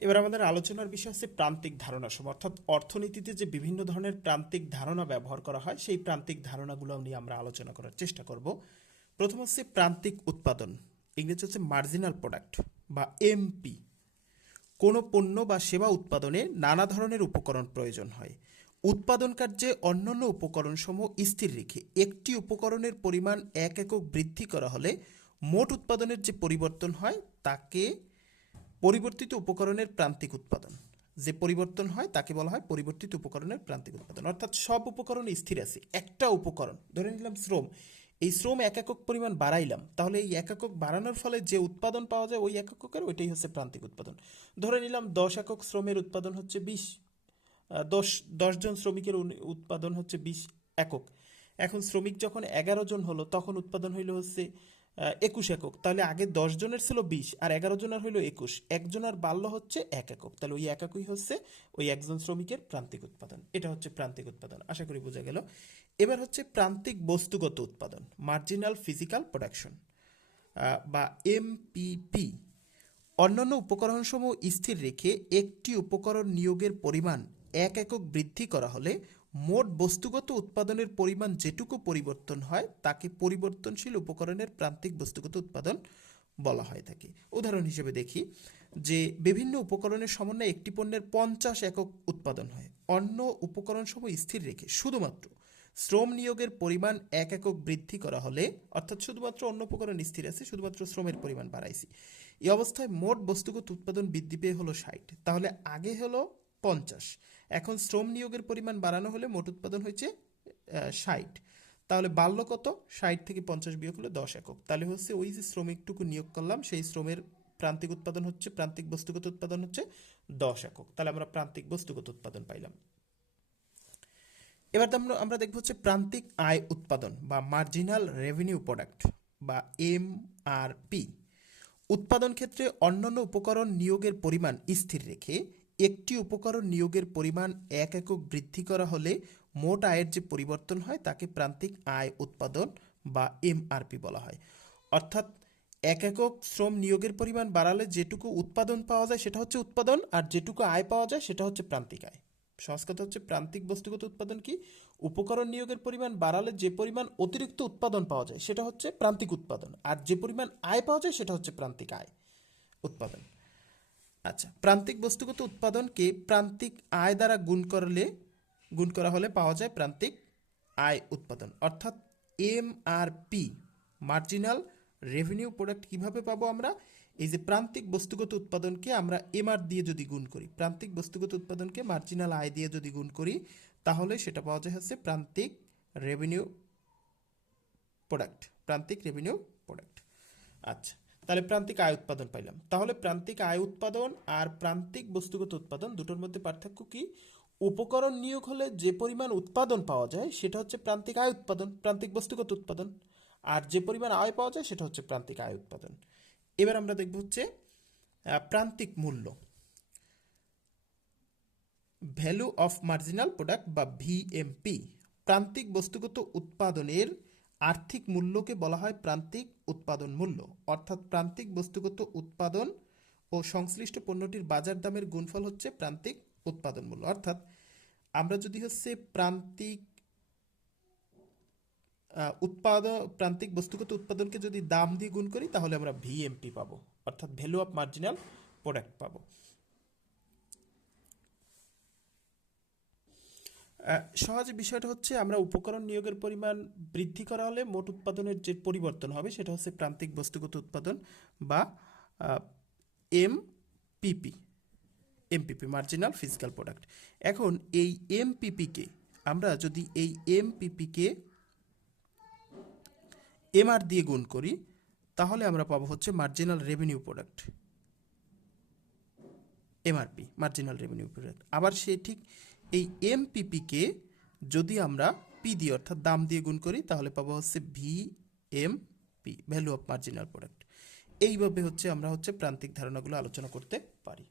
এবার আমাদের আলোচনার বিষয় হচ্ছে প্রান্তিক ধারণা সম, অর্থাৎ অর্থনীতিতে যে বিভিন্ন ধরনের প্রান্তিক ধারণা ব্যবহার করা হয়, সেই প্রান্তিক ধারণাগুলো নিয়ে আমরা আলোচনা করার চেষ্টা করব। প্রথম হচ্ছে প্রান্তিক উৎপাদন, ইংরেজি হচ্ছে মার্জিনাল প্রোডাক্ট বা এমপি কোনো পণ্য বা সেবা উৎপাদনে নানা ধরনের উপকরণ প্রয়োজন হয়। উৎপাদন কার্যে অন্যান্য উপকরণসমূহ স্থির রেখে একটি উপকরণের পরিমাণ এক একক বৃদ্ধি করা হলে মোট উৎপাদনের যে পরিবর্তন হয়, তাকে পরিবর্তিত উপকরণের প্রান্তিক উৎপাদন। যে পরিবর্তন হয়, তাকে বলা হয় পরিবর্তিত উপকরণের প্রান্তিক উৎপাদন। অর্থাৎ সব উপকরণ স্থির আছে। একটা উপকরণ, ধরে নিলাম শ্রম। এই শ্রম এক একক পরিমাণ বাড়াইলাম, তাহলে এই এক একক বাড়ানোর ফলে যে উৎপাদন পাওয়া যায়, ওই এক এককের ওইটাই হচ্ছে প্রান্তিক উৎপাদন। ধরে নিলাম দশ একক শ্রমের উৎপাদন হচ্ছে বিশ দশ দশজন শ্রমিকের উৎপাদন হচ্ছে বিশ একক। এখন শ্রমিক যখন এগারো জন হলো, তখন উৎপাদন হইল হচ্ছে একুশ একক। তাহলে আগে দশ জনের ছিল বিশ, আর এগারো জনের হইল একুশ। একজনের বাল্য হচ্ছে এক একক। তাহলে ওই এক একই হচ্ছে ওই একজন শ্রমিকের প্রান্তিক উৎপাদন। এটা হচ্ছে প্রান্তিক উৎপাদন। আশা করি বোঝা গেল। এবার হচ্ছে প্রান্তিক বস্তুগত উৎপাদন মার্জিনাল ফিজিক্যাল প্রোডাকশন বা এমপিপি অন্যান্য উপকরণসমূহ স্থির রেখে একটি উপকরণ নিয়োগের পরিমাণ এক একক বৃদ্ধি করা হলে মোট বস্তুগত উৎপাদনের পরিমাণ যেটুকু পরিবর্তন হয়, তাকে পরিবর্তনশীল উপকরণের প্রান্তিক বস্তুগত উৎপাদন বলা হয় থাকে। উদাহরণ হিসেবে দেখি যে বিভিন্ন উপকরণের সমন্বয়ে একটি পণ্যের পঞ্চাশ একক উৎপাদন হয়। অন্য উপকরণসমূহ স্থির রেখে শুধুমাত্র শ্রম নিয়োগের পরিমাণ এক একক বৃদ্ধি করা হলে, অর্থাৎ শুধুমাত্র অন্য উপকরণ স্থির আছে, শুধুমাত্র শ্রমের পরিমাণ বাড়াইছি। এই অবস্থায় মোট বস্তুগত উৎপাদন বৃদ্ধি পেয়ে হলো ষাট। তাহলে আগে হলো পঞ্চাশ। এখন শ্রম নিয়োগের পরিমাণ বাড়ানো হলে মোট উৎপাদন হয়েছে ষাট। তাহলে বাড়লো কত? ষাট থেকে পঞ্চাশ বিয়োগ হলো দশ একক। তাহলে হচ্ছে ওই যে শ্রমিকটুকু নিয়োগ করলাম, সেই শ্রমের প্রান্তিক উৎপাদন হচ্ছে, প্রান্তিক বস্তুগত উৎপাদন হচ্ছে দশ একক। তাহলে আমরা প্রান্তিক বস্তুগত উৎপাদন পাইলাম। এবার আমরা আমরা দেখব হচ্ছে প্রান্তিক আয় উৎপাদন বা মার্জিনাল রেভিনিউ প্রোডাক্ট বা এম আর পি উৎপাদন ক্ষেত্রে অন্যান্য উপকরণ নিয়োগের পরিমাণ স্থির রেখে একটি উপকরণ নিয়োগের পরিমাণ এক একক বৃদ্ধি করা হলে মোট আয়ের যে পরিবর্তন হয় তাকে প্রান্তিক আয় উৎপাদন বা এমআরপি বলা হয়। অর্থাৎ এক একক শ্রম নিয়োগের পরিমাণ বাড়ালে যেটুকু উৎপাদন পাওয়া যায় সেটা হচ্ছে উৎপাদন আর যেটুকু আয় পাওয়া যায় সেটা হচ্ছে প্রান্তিক আয়। সহজ কথা হচ্ছে প্রান্তিক বস্তুগত উৎপাদন কি? উপকরণ নিয়োগের পরিমাণ বাড়ালে যে পরিমাণ অতিরিক্ত উৎপাদন পাওয়া যায় সেটা হচ্ছে প্রান্তিক উৎপাদন আর যে পরিমাণ আয় পাওয়া যায় সেটা হচ্ছে প্রান্তিক আয় উৎপাদন। আচ্ছা প্রান্তিক বস্তুগত উৎপাদনকে প্রান্তিক আয় দ্বারা গুণ করলে, গুণ করা হলে পাওয়া যায় প্রান্তিক আয় উৎপাদন। অর্থাৎ M R P marginal revenue product কীভাবে পাবো আমরা? এই যে প্রান্তিক বস্তুগত উৎপাদনকে আমরা এমআর দিয়ে যদি গুণ করি, প্রান্তিক বস্তুগত উৎপাদনকে মার্জিনাল আয় দিয়ে যদি গুণ করি, তাহলে সেটা পাওয়া যায় হচ্ছে প্রান্তিক রেভিনিউ প্রোডাক্ট প্রান্তিক রেভিনিউ প্রোডাক্ট আচ্ছা তাহলে প্রান্তিক আয় উৎপাদন পাইলাম। তাহলে প্রান্তিক আয় উৎপাদন আর প্রান্তিক বস্তুগত উৎপাদন দুটোর মধ্যে পার্থক্য কি? উপকরণ নিয়োগ হলে যে পরিমাণ উৎপাদন পাওয়া যায়, সেটা হচ্ছে প্রান্তিক আয় উৎপাদন, প্রান্তিক বস্তুগত উৎপাদন। আর যে পরিমাণ আয় পাওয়া যায়, সেটা হচ্ছে প্রান্তিক আয় উৎপাদন। এবার আমরা দেখব হচ্ছে প্রান্তিক মূল্য। ভ্যালু অফ মার্জিনাল প্রোডাক্ট বা ভিএমপি প্রান্তিক বস্তুগত উৎপাদনের আর্থিক মূল্যকে বলা হয় প্রান্তিক উৎপাদন মূল্য। অর্থাৎ প্রান্তিক বস্তুগত উৎপাদন ও সংশ্লিষ্ট পণ্যটির বাজার দামের গুণফল হচ্ছে প্রান্তিক উৎপাদন মূল্য। অর্থাৎ আমরা যদি হচ্ছে প্রান্তিক উৎপাদন প্রান্তিক বস্তুগত উৎপাদনকে যদি দাম দিয়ে গুণ করি, তাহলে আমরা ভিএমপি পাবো। অর্থাৎ ভ্যালু অফ মার্জিনাল প্রোডাক্ট পাবো। সহজ বিষয়টা হচ্ছে আমরা উপকরণ নিয়োগের পরিমাণ বৃদ্ধি করা হলে মোট উৎপাদনের যে পরিবর্তন হবে সেটা হচ্ছে প্রান্তিক বস্তুগত উৎপাদন বা M PP MPP marginal physical product এখন এই এমপিপিকে আমরা যদি এই এমপিপিকে এমআর দিয়ে গুণ করি, তাহলে আমরা পাবো হচ্ছে marginal revenue product MRP marginal revenue product আবার সে ঠিক এই এমপিপিকে যদি আমরা পি দিয়ে, অর্থাৎ দাম দিয়ে গুণ করি, তাহলে পাবো হচ্ছে V M P value of marginal product এইভাবে হচ্ছে আমরা হচ্ছে প্রান্তিক ধারণাগুলো আলোচনা করতে পারি।